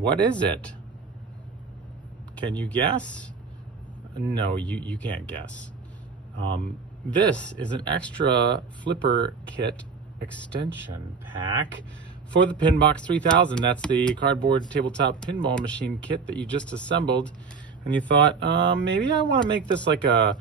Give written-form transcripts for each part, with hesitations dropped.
What is it? Can you guess? No, you can't guess. This is an Xtra flipper kit extension pack for the PinBox 3000. That's the cardboard tabletop pinball machine kit that you just assembled. And you thought, maybe I want to make this like a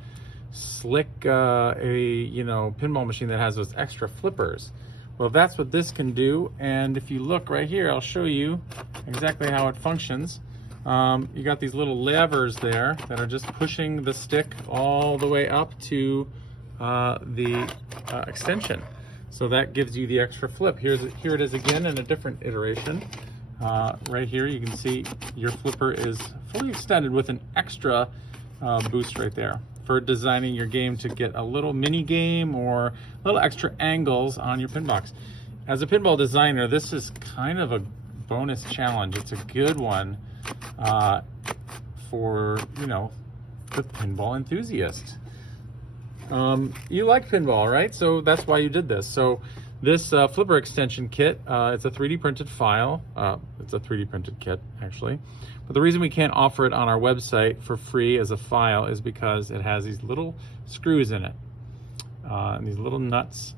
slick, pinball machine that has those extra flippers. Well, that's what this can do. And if you look right here, I'll show you exactly how it functions. You got these little levers there that are just pushing the stick all the way up to the extension. So that gives you the extra flip. Here it is again in a different iteration. Right here you can see your flipper is fully extended with an extra boost right there for designing your game to get a little mini game or little extra angles on your PinBox. As a pinball designer, this is kind of a bonus challenge. It's a good one for, the pinball enthusiast. You like pinball, right? So that's why you did this. So this flipper extension kit, it's a 3D printed file. It's a 3D printed kit, actually. But the reason we can't offer it on our website for free as a file is because it has these little screws in it. And these little nuts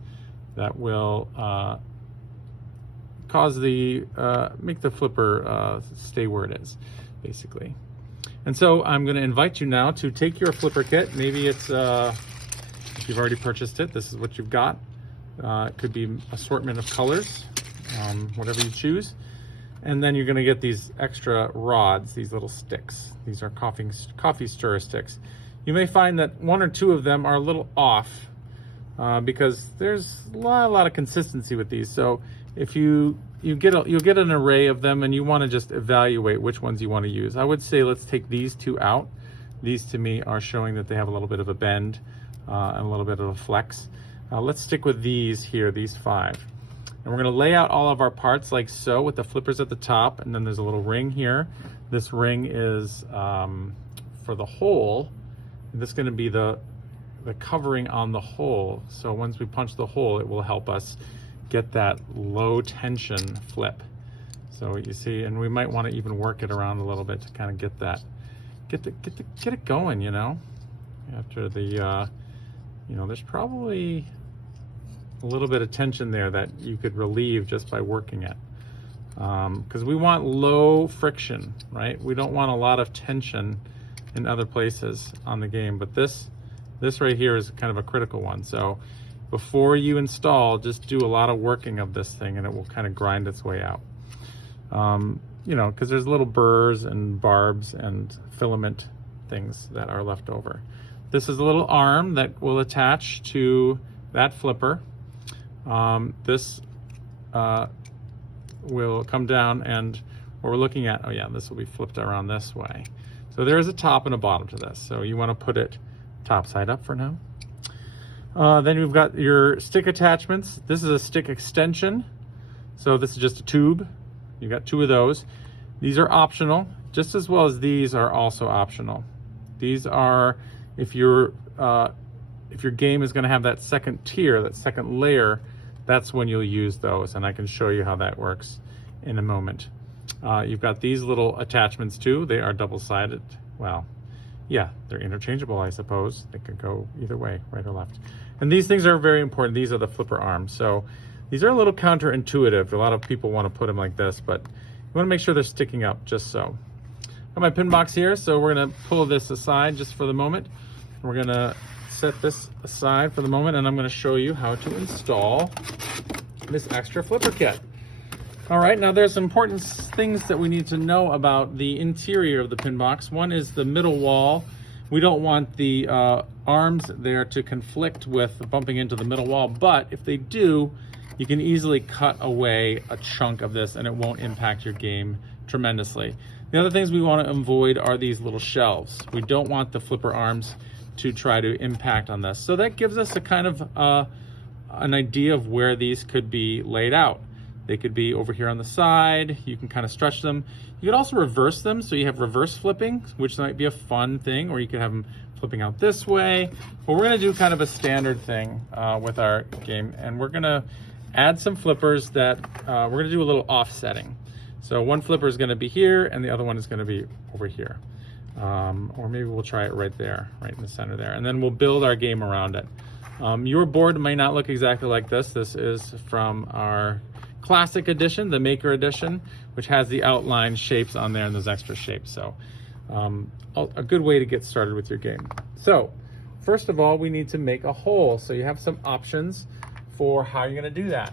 that will make the flipper stay where it is, basically. And so I'm going to invite you now to take your flipper kit. Maybe it's, if you've already purchased it, this is what you've got. It could be an assortment of colors, whatever you choose. And then you're going to get these extra rods, these little sticks. These are coffee stirrer sticks. You may find that one or two of them are a little off because there's a lot of consistency with these. So if you'll get an array of them and you want to just evaluate which ones you want to use. I would say let's take these two out. These to me are showing that they have a little bit of a bend and a little bit of a flex. Let's stick with these here, these 5. And we're going to lay out all of our parts like so with the flippers at the top, and then there's a little ring here. This ring is for the hole. This is going to be the covering on the hole. So once we punch the hole, it will help us get that low tension flip. So you see, and we might want to even work it around a little bit to kind of get it going, after the, there's probably a little bit of tension there that you could relieve just by working it. Because we want low friction, right? We don't want a lot of tension in other places on the game, but this right here is kind of a critical one. So before you install, just do a lot of working of this thing and it will kind of grind its way out. Because there's little burrs and barbs and filament things that are left over. This is a little arm that will attach to that flipper. This will come down, and what we're looking at, this will be flipped around this way. So there is a top and a bottom to this. So you want to put it top side up for now. Then you've got your stick attachments. This is a stick extension. So this is just a tube. You've got 2 of those. These are optional, just as well as these are also optional. These are, if your game is going to have that second tier, that second layer, that's when you'll use those, and I can show you how that works in a moment. You've got these little attachments too. They are double-sided. Well, yeah, they're interchangeable, I suppose. They could go either way, right or left. And these things are very important. These are the flipper arms. So these are a little counterintuitive. A lot of people want to put them like this, but you want to make sure they're sticking up just so. Got my PinBox here, so we're going to pull this aside just for the moment. We're going to set this aside for the moment, and I'm going to show you how to install this Xtra flipper kit. All right, now there's some important things that we need to know about the interior of the PinBox. One is the middle wall. We don't want the arms there to conflict with bumping into the middle wall, but if they do, you can easily cut away a chunk of this and it won't impact your game tremendously. The other things we want to avoid are these little shelves. We don't want the flipper arms to try to impact on this. So that gives us a kind of an idea of where these could be laid out. They could be over here on the side. You can kind of stretch them. You could also reverse them, so you have reverse flipping, which might be a fun thing, or you could have them flipping out this way. But we're gonna do kind of a standard thing with our game, and we're gonna add some flippers that we're gonna do a little offsetting. So one flipper is going to be here and the other one is going to be over here. Or maybe we'll try it right there, right in the center there. And then we'll build our game around it. Your board may not look exactly like this. This is from our Classic Edition, the Maker Edition, which has the outline shapes on there and those extra shapes. So a good way to get started with your game. So first of all, we need to make a hole. So you have some options for how you're going to do that.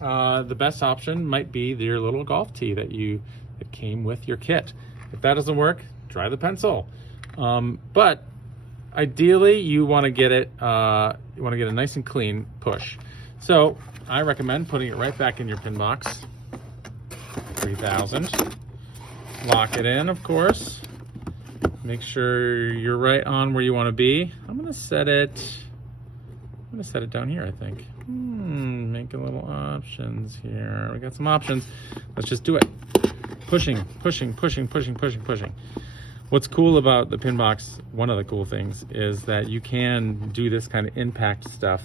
The best option might be your little golf tee that came with your kit. If that doesn't work, try the pencil. But ideally, you want to get it. You want to get a nice and clean push. So I recommend putting it right back in your pin box. 3000. Lock it in, of course. Make sure you're right on where you want to be. I'm gonna set it down here, I think. Making little options here. We got some options. Let's just do it. Pushing, pushing, pushing, pushing, pushing, pushing. What's cool about the PinBox, one of the cool things, is that you can do this kind of impact stuff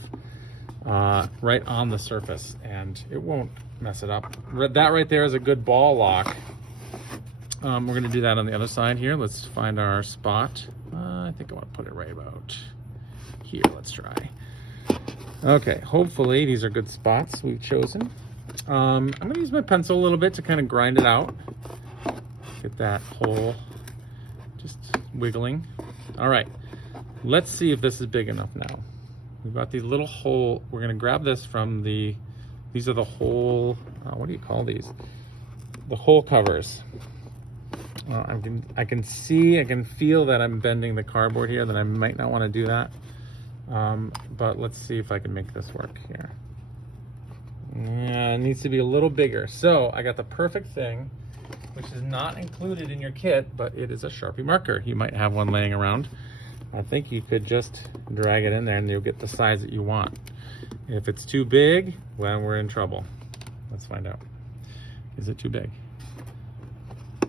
right on the surface and it won't mess it up. That right there is a good ball lock. We're gonna do that on the other side here. Let's find our spot. I think I want to put it right about here. Let's try. Okay, hopefully these are good spots we've chosen. I'm gonna use my pencil a little bit to kind of grind it out. Get that hole just wiggling. All right, let's see if this is big enough now. We've got these little hole. We're gonna grab this from these are the hole, what do you call these? The hole covers. I can feel that I'm bending the cardboard here, that I might not want to do that. But let's see if I can make this work here. Yeah, it needs to be a little bigger. So I got the perfect thing, which is not included in your kit, but it is a Sharpie marker. You might have one laying around. I think you could just drag it in there and you'll get the size that you want. If it's too big, well, we're in trouble. Let's find out. Is it too big?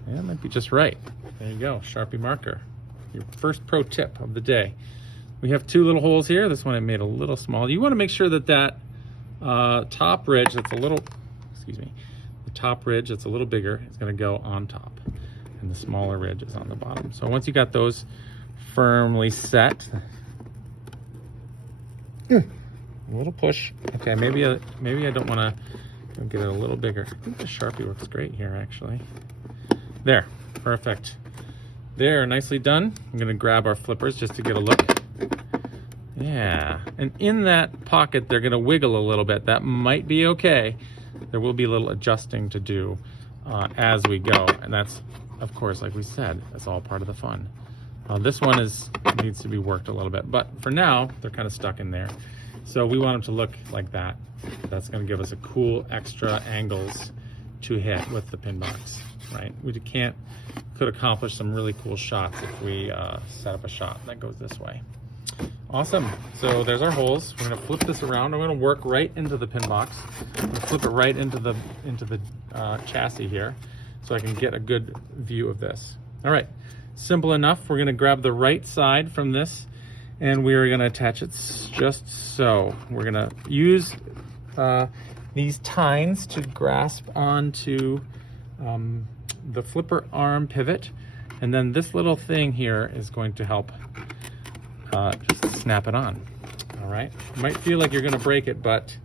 Yeah, it might be just right. There you go, Sharpie marker. Your first pro tip of the day. We have two little holes here. This one I made a little small. You want to make sure that top ridge that's a little, the top ridge that's a little bigger is going to go on top, and the smaller ridge is on the bottom. So once you got those firmly set, a little push. Okay, maybe I don't want to get it a little bigger. I think the Sharpie works great here, actually. There, perfect. There, nicely done. I'm gonna grab our flippers just to get a look. Yeah, and in that pocket, they're gonna wiggle a little bit. That might be okay. There will be a little adjusting to do as we go. And that's, of course, like we said, that's all part of the fun. This one needs to be worked a little bit, but for now, they're kind of stuck in there. So we want them to look like that. That's gonna give us a cool extra angles to hit with the PinBox, right? We could accomplish some really cool shots if we set up a shot that goes this way. Awesome, so there's our holes. We're gonna flip this around. I'm gonna work right into the PinBox. I'm gonna flip it right into the chassis here so I can get a good view of this. All right, simple enough. We're gonna grab the right side from this and we're gonna attach it just so. We're gonna use these tines to grasp onto the flipper arm pivot, and then this little thing here is going to help just snap it on. All right, you might feel like you're going to break it, but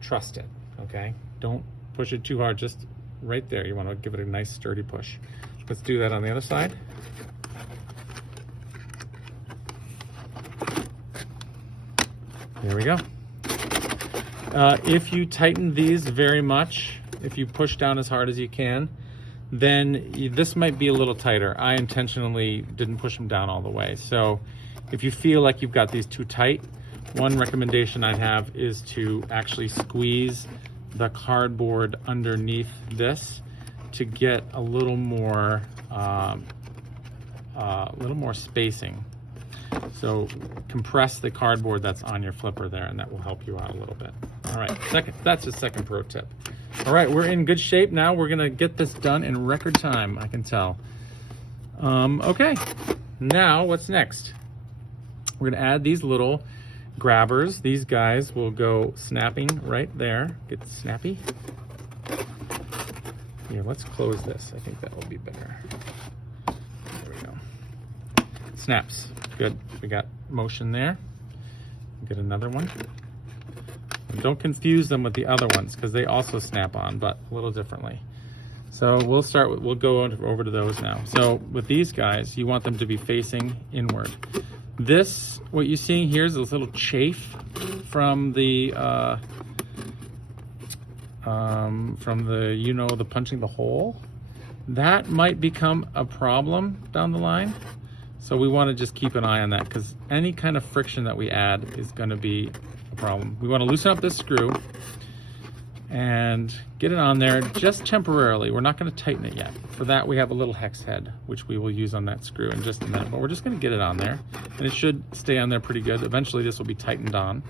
trust it. Okay, don't push it too hard, just right there. You want to give it a nice sturdy push. Let's do that on the other side. There we go. If you tighten these very much, if you push down as hard as you can, then this might be a little tighter. I intentionally didn't push them down all the way. So if you feel like you've got these too tight, one recommendation I have is to actually squeeze the cardboard underneath this to get a little more spacing. So compress the cardboard that's on your flipper there, and that will help you out a little bit. All right, that's the second pro tip. All right, we're in good shape now. We're gonna get this done in record time, I can tell. Okay, now what's next? We're gonna add these little grabbers. These guys will go snapping right there. Get snappy. Here, let's close this. I think that will be better. There we go. Snaps. Good. We got motion there. Get another one. And don't confuse them with the other ones because they also snap on, but a little differently. So we'll go over to those now. So with these guys, you want them to be facing inward. This, what you're seeing here is this little chafe from the the punching the hole. That might become a problem down the line. So we want to just keep an eye on that because any kind of friction that we add is going to be a problem. We want to loosen up this screw and get it on there just temporarily. We're not going to tighten it yet. For that, we have a little hex head, which we will use on that screw in just a minute. But we're just going to get it on there, and it should stay on there pretty good. Eventually, this will be tightened on,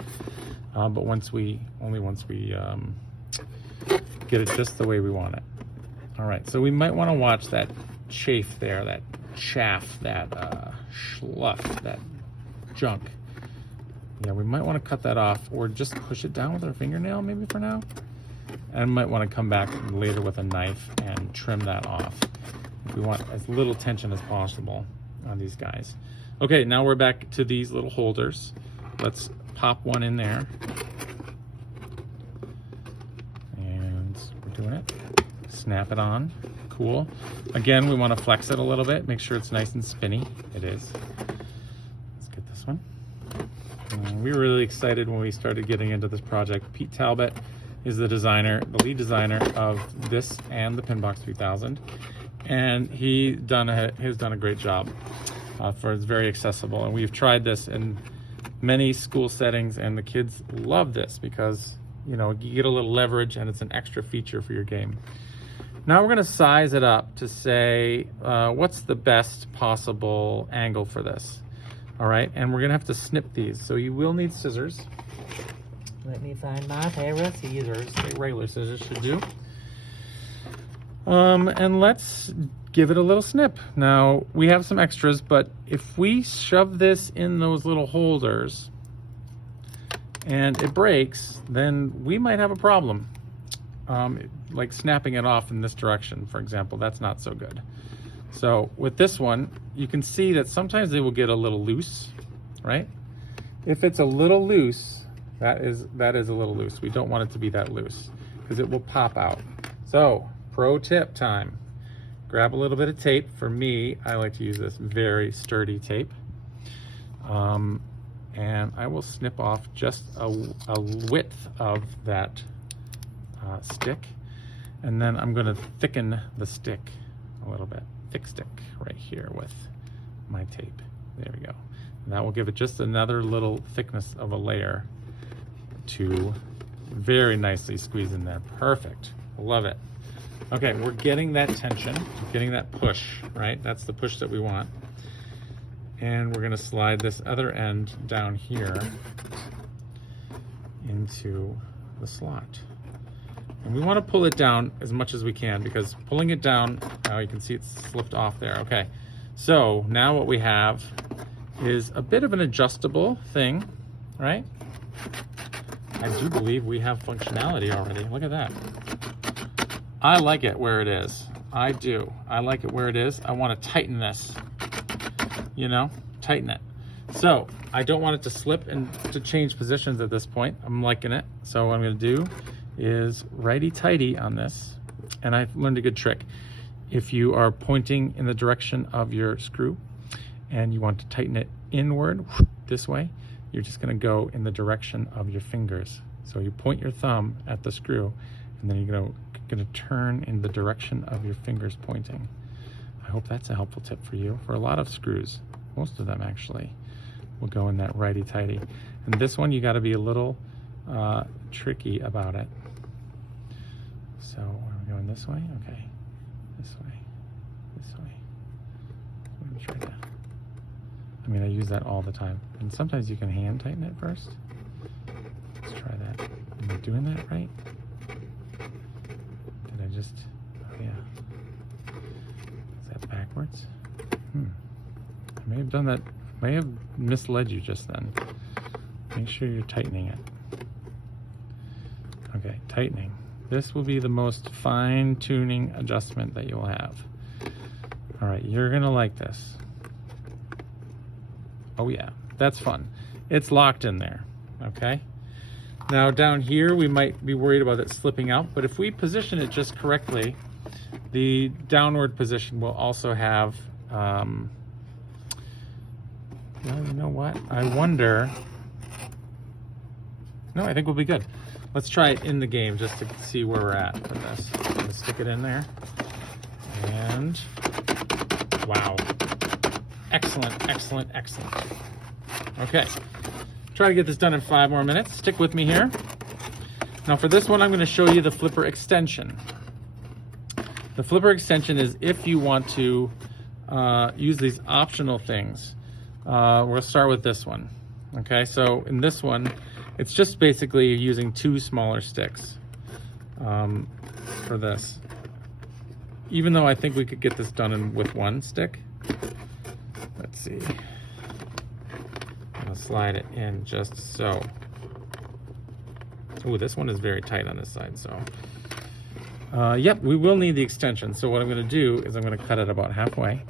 but once we get it just the way we want it. All right, so we might want to watch that chafe there, that chaff, that schluff, that junk. Yeah, we might want to cut that off or just push it down with our fingernail maybe for now. And might want to come back later with a knife and trim that off. We want as little tension as possible on these guys. Okay, now we're back to these little holders. Let's pop one in there. And we're doing it. Snap it on. Cool. Again, we want to flex it a little bit. Make sure it's nice and spinny. It is. Let's get this one. We were really excited when we started getting into this project. Pete Talbot is the designer, the lead designer of this and the PinBox 3000, and he's done a great job. It's very accessible, and we've tried this in many school settings, and the kids love this because you get a little leverage, and it's an extra feature for your game. Now we're going to size it up to say what's the best possible angle for this. All right, and we're going to have to snip these, so you will need scissors. Let me find my pair of scissors. Regular scissors should do. And let's give it a little snip. Now, we have some extras, but if we shove this in those little holders and it breaks, then we might have a problem. Like snapping it off in this direction, for example, that's not so good. So with this one, you can see that sometimes they will get a little loose, right? If it's a little loose, that is a little loose. We don't want it to be that loose because it will pop out. So, pro tip time. Grab a little bit of tape. For me, I like to use this very sturdy tape. And I will snip off just a width of that stick. And then I'm going to thicken the stick a little bit. Thick stick right here with my tape. There we go. And that will give it just another little thickness of a layer to very nicely squeeze in there. Perfect. Love it. Okay, we're getting that tension, getting that push, right? That's the push that we want. And we're going to slide this other end down here into the slot. And we want to pull it down as much as we can because pulling it down, now you can see it's slipped off there. Okay, so now what we have is a bit of an adjustable thing, right? I do believe we have functionality already. Look at that. I like it where it is. I do. I like it where it is. I want to tighten this. Tighten it. So I don't want it to slip and to change positions at this point. I'm liking it. So what I'm going to do is righty-tighty on this. And I've learned a good trick. If you are pointing in the direction of your screw and you want to tighten it inward this way, you're just going to go in the direction of your fingers. So you point your thumb at the screw, and then you're going to turn in the direction of your fingers pointing. I hope that's a helpful tip for you. For a lot of screws, most of them actually, will go in that righty-tighty. And this one, you got to be a little tricky about it. So are we going this way? Okay, this way, this way. Let me try that. I mean, I use that all the time. And sometimes you can hand tighten it first. Let's try that. Am I doing that right? Did I just, oh yeah. Is that backwards? I may have done that, may have misled you just then. Make sure you're tightening it. Okay, tightening. This will be the most fine-tuning adjustment that you'll have. All right, you're gonna like this. Oh yeah, that's fun. It's locked in there, okay? Now down here, we might be worried about it slipping out, but if we position it just correctly, the downward position will also have, well, you know what? I wonder, no, I think we'll be good. Let's try it in the game just to see where we're at with this. I'm gonna stick it in there. And wow. Excellent, excellent, excellent. Okay. Try to get this done in 5 more minutes. Stick with me here. Now for this one, I'm going to show you the flipper extension. The flipper extension is if you want to use these optional things. We'll start with this one. Okay, so in this one, it's just basically using 2 smaller sticks for this. Even though I think we could get this done with 1 stick. Let's see. I'm gonna slide it in just so. Oh, this one is very tight on this side, so. Yep, we will need the extension. So what I'm gonna do is I'm gonna cut it about halfway,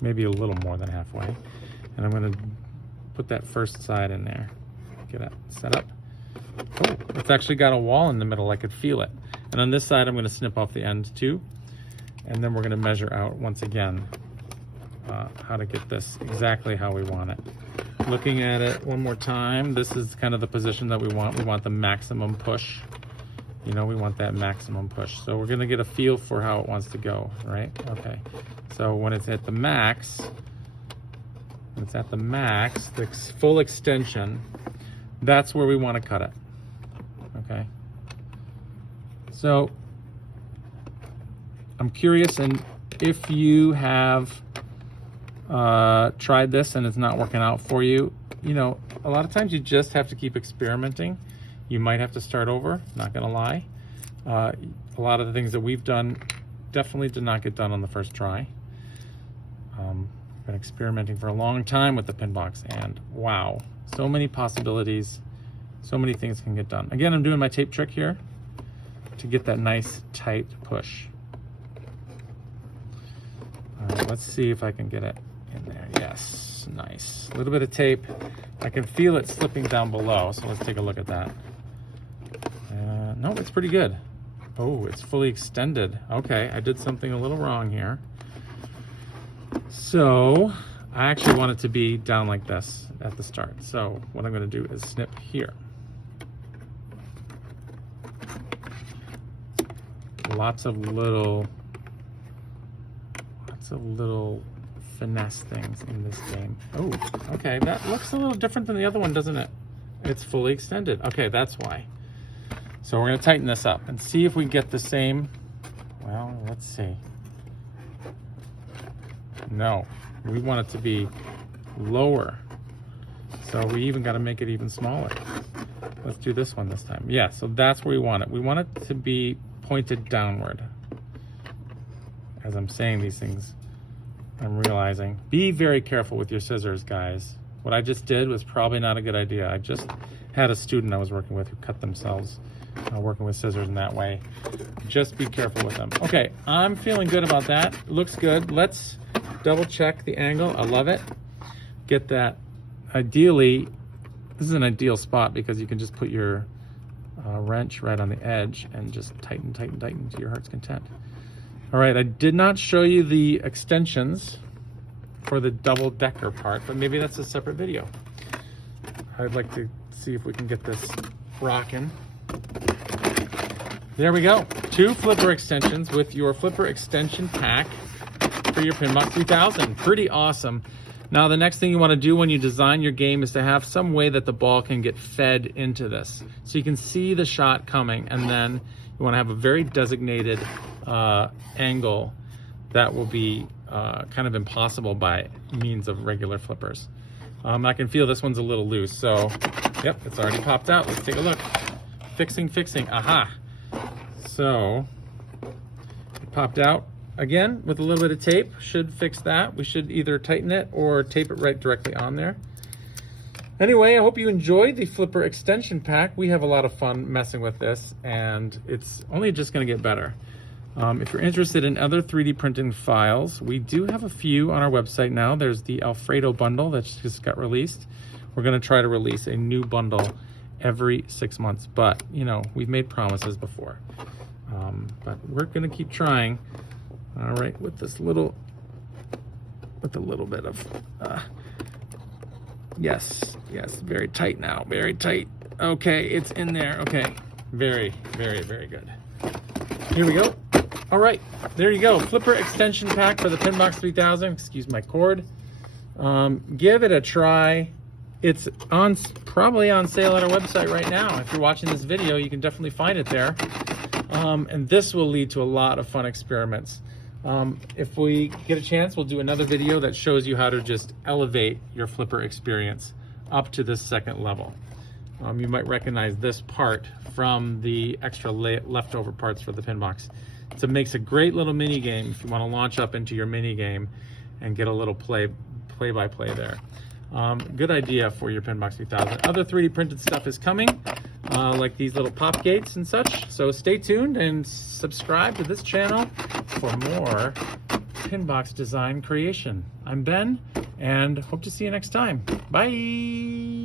maybe a little more than halfway. And I'm gonna put that first side in there. Get it set up. Oh, it's actually got a wall in the middle. I could feel it. And on this side, I'm gonna snip off the end too. And then we're gonna measure out once again how to get this exactly how we want it. Looking at it one more time, this is kind of the position that we want. We want the maximum push. You know, we want that maximum push. So we're gonna get a feel for how it wants to go, right? Okay, so when it's at the max, the full extension, that's where we wanna cut it, okay? So I'm curious, and if you have tried this and it's not working out for you, you know, a lot of times you just have to keep experimenting. You might have to start over, not gonna lie. A lot of the things that we've done definitely did not get done on the first try. Been experimenting for a long time with the PinBox, and wow, so many possibilities, so many things can get done. Again, I'm doing my tape trick here to get that nice tight push. All right, let's see if I can get it in there. Yes, nice. A little bit of tape. I can feel it slipping down below, so let's take a look at that. No, it's pretty good. Oh, it's fully extended. Okay, I did something a little wrong here. So, I actually want it to be down like this at the start. So, what I'm gonna do is snip here. Lots of little finesse things in this game. Oh, okay, that looks a little different than the other one, doesn't it? It's fully extended. Okay, that's why. So we're gonna tighten this up and see if we get the same. Well, let's see. No, we want it to be lower. So we even gotta make it even smaller. Let's do this one this time. Yeah, so that's where we want it. We want it to be pointed downward. As I'm saying these things, I'm realizing, be very careful with your scissors, guys. What I just did was probably not a good idea. I just had a student I was working with who cut themselves working with scissors in that way. Just be careful with them. Okay, I'm feeling good about that. Looks good. Let's double check the angle. I love it. Get that. Ideally, this is an ideal spot because you can just put your wrench right on the edge and just tighten, tighten, tighten to your heart's content. All right, I did not show you the extensions for the double-decker part, but maybe that's a separate video. I'd like to see if we can get this rocking. There we go. 2 flipper extensions with your flipper extension pack for your PinBox 3000. Pretty awesome. Now, the next thing you want to do when you design your game is to have some way that the ball can get fed into this. So you can see the shot coming, and then you want to have a very designated angle that will be kind of impossible by means of regular flippers. I can feel this one's a little loose, so yep, it's already popped out. Let's take a look. Fixing, aha. So, it popped out. Again, with a little bit of tape, should fix that. We should either tighten it or tape it right directly on there. Anyway, I hope you enjoyed the Flipper extension pack. We have a lot of fun messing with this, and it's only just going to get better. If you're interested in other 3D printing files, we do have a few on our website now. There's the Alfredo bundle that just got released. We're going to try to release a new bundle every 6 months, but you know, we've made promises before. But we're going to keep trying. All right, with a little bit of yes, very tight now, very tight. Okay, it's in there. Okay, very good. Here we go. All right, there you go. Flipper extension pack for the PinBox 3000. Excuse my cord. Give it a try. It's probably on sale at our website right now. If you're watching this video, you can definitely find it there. And this will lead to a lot of fun experiments. If we get a chance, we'll do another video that shows you how to just elevate your Flipper experience up to this second level. You might recognize this part from the Xtra leftover parts for the PinBox. It makes a great little mini game if you want to launch up into your mini game and get a little play-by-play there. Good idea for your PinBox 3000. Other 3D printed stuff is coming, like these little pop gates and such. So stay tuned and subscribe to this channel for more PinBox design creation. I'm Ben, and hope to see you next time. Bye!